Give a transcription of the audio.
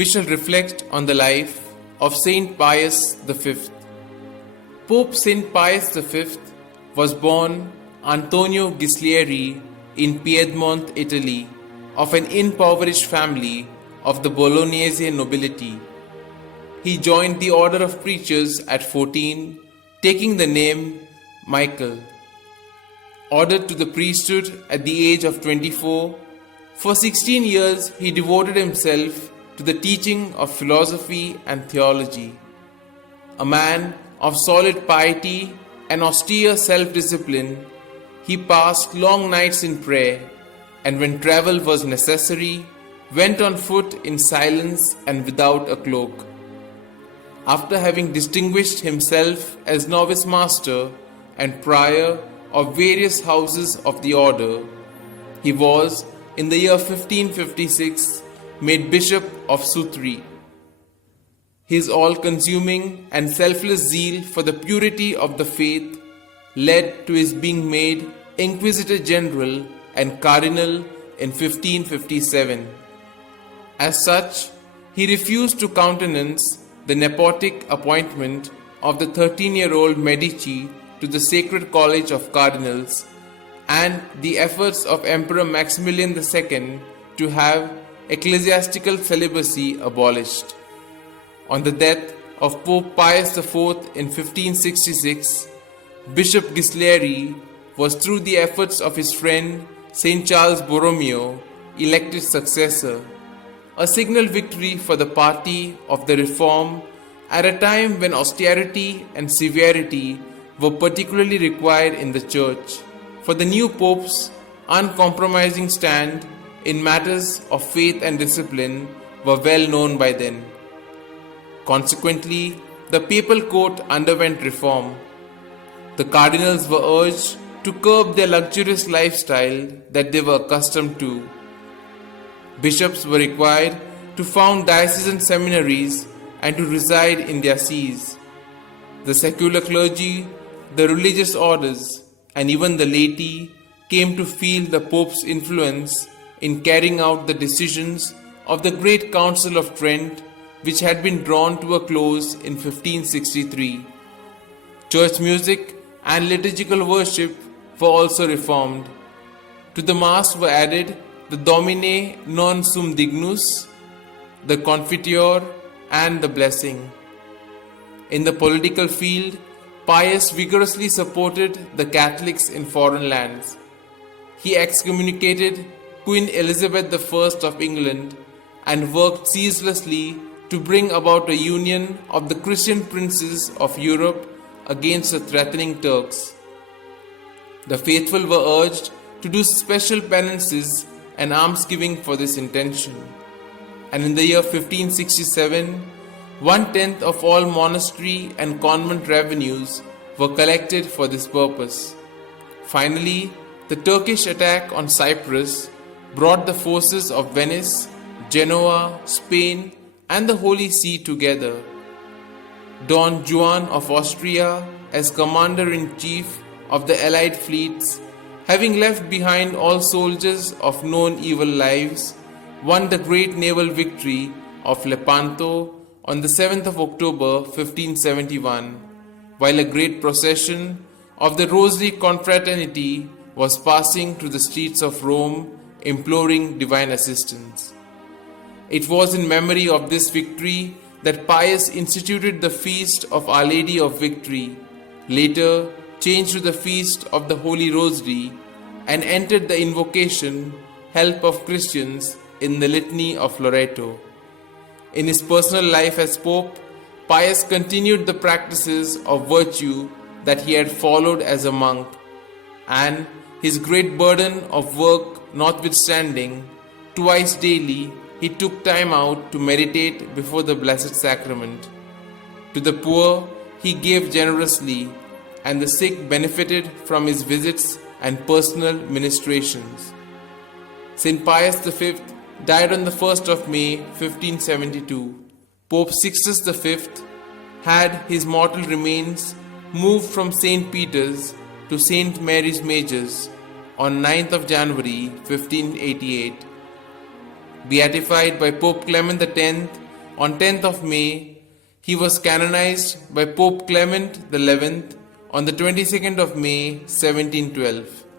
we shall reflect on the life of St. Pius V. Pope St. Pius V was born Antonio Ghislieri in Piedmont, Italy, of an impoverished family of the Bolognese nobility. He joined the order of preachers at 14, taking the name Michael. Ordered to the priesthood at the age of 24, for 16 years he devoted himself to the teaching of philosophy and theology. A man of solid piety and austere self-discipline, he passed long nights in prayer, and when travel was necessary, went on foot in silence and without a cloak. After having distinguished himself as novice master and prior of various houses of the order, he was, in the year 1556, made Bishop of Sutri. His all-consuming and selfless zeal for the purity of the faith led to his being made Inquisitor General and Cardinal in 1557. As such, he refused to countenance the nepotic appointment of the 13-year-old Medici to the Sacred College of Cardinals and the efforts of Emperor Maximilian II to have ecclesiastical celibacy abolished. On the death of Pope Pius IV in 1566, Bishop Ghislieri was, through the efforts of his friend St. Charles Borromeo, elected successor, a signal victory for the party of the Reform at a time when austerity and severity were particularly required in the Church, for the new Pope's uncompromising stand in matters of faith and discipline were well known by then. Consequently, the papal court underwent reform. The cardinals were urged to curb their luxurious lifestyle that they were accustomed to. Bishops were required to found diocesan seminaries and to reside in their sees. The secular clergy, the religious orders, and even the laity came to feel the Pope's influence in carrying out the decisions of the Great Council of Trent, which had been drawn to a close in 1563. Church music and liturgical worship were also reformed. To the Mass were added the Domine non sum dignus, the Confiteor, and the Blessing. In the political field, Pius vigorously supported the Catholics in foreign lands. He excommunicated Queen Elizabeth I of England and worked ceaselessly to bring about a union of the Christian princes of Europe against the threatening Turks. The faithful were urged to do special penances and almsgiving for this intention, and in the year 1567, 1/10 of all monastery and convent revenues were collected for this purpose. Finally, the Turkish attack on Cyprus brought the forces of Venice, Genoa, Spain, and the Holy See together. Don Juan of Austria, as commander-in-chief of the Allied fleets, having left behind all soldiers of known evil lives, won the great naval victory of Lepanto on the 7th of October 1571, while a great procession of the Rosary Confraternity was passing through the streets of Rome, imploring divine assistance. It was in memory of this victory that Pius instituted the feast of Our Lady of Victory, later changed to the feast of the Holy Rosary, and entered the invocation, Help of Christians, in the Litany of Loreto. In his personal life as Pope, Pius continued the practices of virtue that he had followed as a monk, and his great burden of work notwithstanding, twice daily he took time out to meditate before the Blessed Sacrament. To the poor he gave generously, and the sick benefited from his visits and personal ministrations. St. Pius V died on the 1st of May 1572. Pope Sixtus V had his mortal remains moved from St. Peter's to St. Mary's Major's on 9th of January 1588. Beatified by Pope Clement X on 10th of May, he was canonized by Pope Clement XI on the 22nd of May 1712.